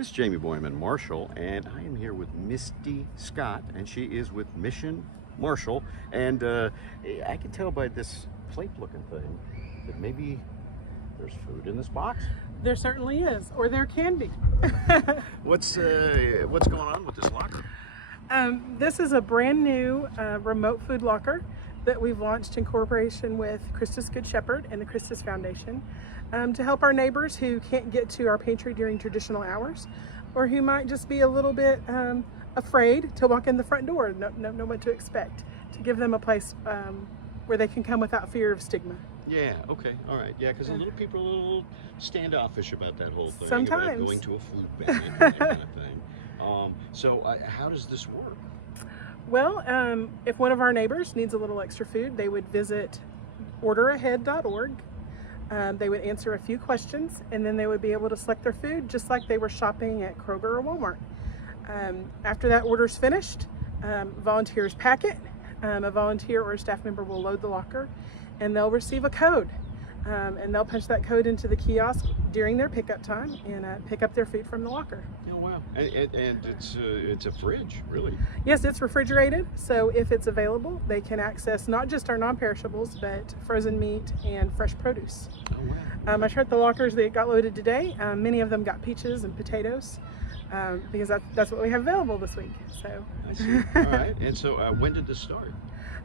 This is Jamie Boyman Marshall, and I am here with Misty Scott, and she is with Mission Marshall. And I can tell by this plate-looking thing that maybe there's food in this box. There certainly is, or there can be. What's going on with this locker? This is a brand new remote food locker that we've launched in cooperation with Christus Good Shepherd and the Christus Foundation to help our neighbors who can't get to our pantry during traditional hours, or who might just be a little bit afraid to walk in the front door and know what to expect, to give them a place where they can come without fear of stigma. Yeah, okay, all right. Yeah, because a little people are a little standoffish about that whole thing. Sometimes. About going to a food bank and that kind of thing. So how does this work? Well, if one of our neighbors needs a little extra food, they would visit orderahead.org. They would answer a few questions, and then they would be able to select their food just like they were shopping at Kroger or Walmart. After that order's finished, volunteers pack it. A volunteer or a staff member will load the locker, and they'll receive a code. And they'll punch that code into the kiosk during their pickup time and pick up their food from the locker. Oh wow! And it's a fridge, really? Yes, it's refrigerated, so if it's available, they can access not just our non-perishables, but frozen meat and fresh produce. Oh wow! I checked the lockers that got loaded today. Many of them got peaches and potatoes because that's what we have available this week. So. I see. All right. And so, when did this start?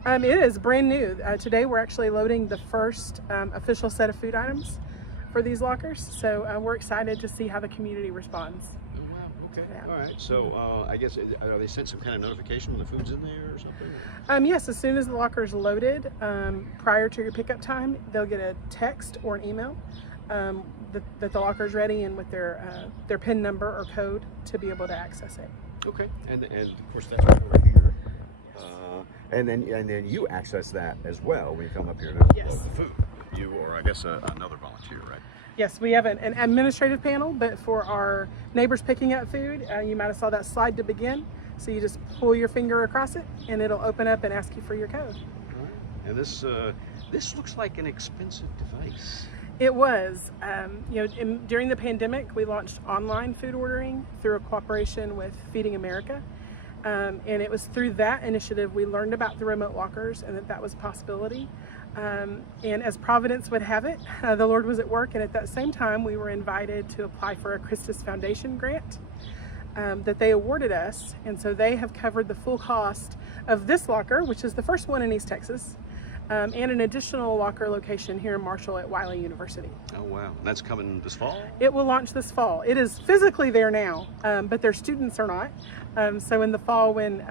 It is brand new. Today we're actually loading the first official set of food items for these lockers, so we're excited to see how the community responds. Oh wow, okay. Yeah. All right, so I guess, are they sent some kind of notification when the food's in there or something? Yes, as soon as the locker is loaded, prior to your pickup time, they'll get a text or an email that the locker is ready, and with their PIN number or code to be able to access it. Okay, and of course that's right over here. And then you access that as well when you come up here to Yes. load the food. You, or I guess another volunteer, right? Yes, we have an administrative panel, but for our neighbors picking up food, you might have saw that slide to begin. So you just pull your finger across it, and it'll open up and ask you for your code. All right. And this looks like an expensive device. It was. During the pandemic, we launched online food ordering through a cooperation with Feeding America. And it was through that initiative we learned about the remote lockers and that was a possibility. And as Providence would have it, the Lord was at work, and at that same time we were invited to apply for a Christus Foundation grant that they awarded us. And so they have covered the full cost of this locker, which is the first one in East Texas, and an additional locker location here in Marshall at Wiley University. Oh wow, and that's coming this fall? It will launch this fall. It is physically there now, but their students are not. So in the fall, when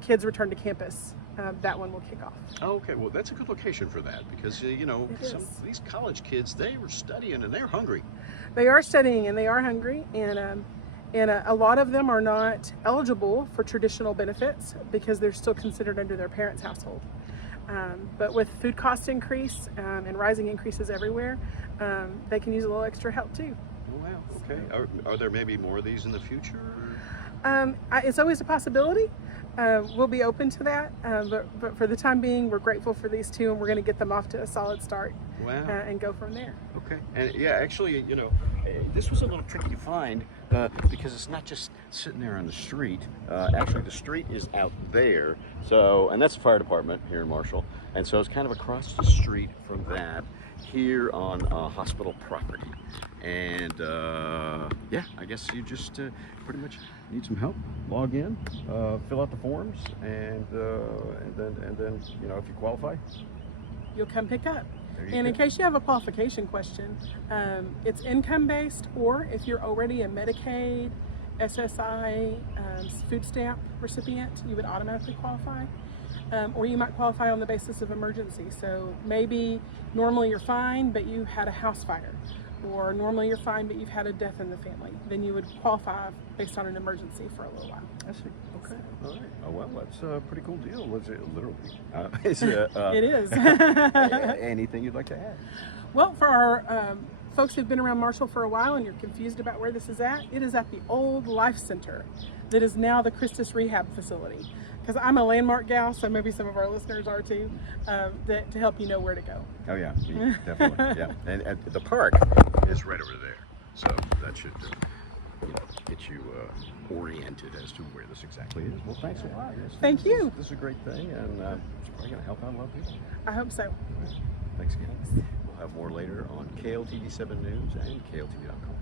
kids return to campus, that one will kick off. Oh, okay, well that's a good location for that, because these college kids, they were studying and they're hungry. They are studying and they are hungry, and a lot of them are not eligible for traditional benefits because they're still considered under their parents' household. But with food cost increase and rising increases everywhere, they can use a little extra help too. Oh, wow, okay. Are there maybe more of these in the future? It's always a possibility. We'll be open to that, but for the time being, we're grateful for these two, and we're going to get them off to a solid start. Wow. And go from there. Okay. And yeah, actually, this was a little tricky to find because it's not just sitting there on the street. Actually, the street is out there. So, and that's the fire department here in Marshall. And so it's kind of across the street from that here on hospital property. And yeah, I guess you just pretty much need some help. Log in, fill out the forms, and then if you qualify, You'll come pick up. go. And in case you have a qualification question, it's income-based, or if you're already a Medicaid, SSI, food stamp recipient, you would automatically qualify. Or you might qualify on the basis of emergency. So maybe normally you're fine, but you had a house fire. Or normally you're fine, but you've had a death in the family. Then you would qualify based on an emergency for a little while. I see. Okay. All right. Oh, well, that's a pretty cool deal. Was it literally? It is. Anything you'd like to add? Well, for our folks who've been around Marshall for a while and you're confused about where this is at, it is at the old Life Center that is now the Christus Rehab Facility. Because I'm a landmark gal, so maybe some of our listeners are too, to help you know where to go. Oh yeah, definitely. Yeah, and the park is right over there, so that should get you oriented as to where this exactly is. Well, thanks a lot. Thank you. This is a great thing, and it's probably going to help out a lot of people. I hope so. Thanks again. We'll have more later on KLTV7 News and KLTV.com.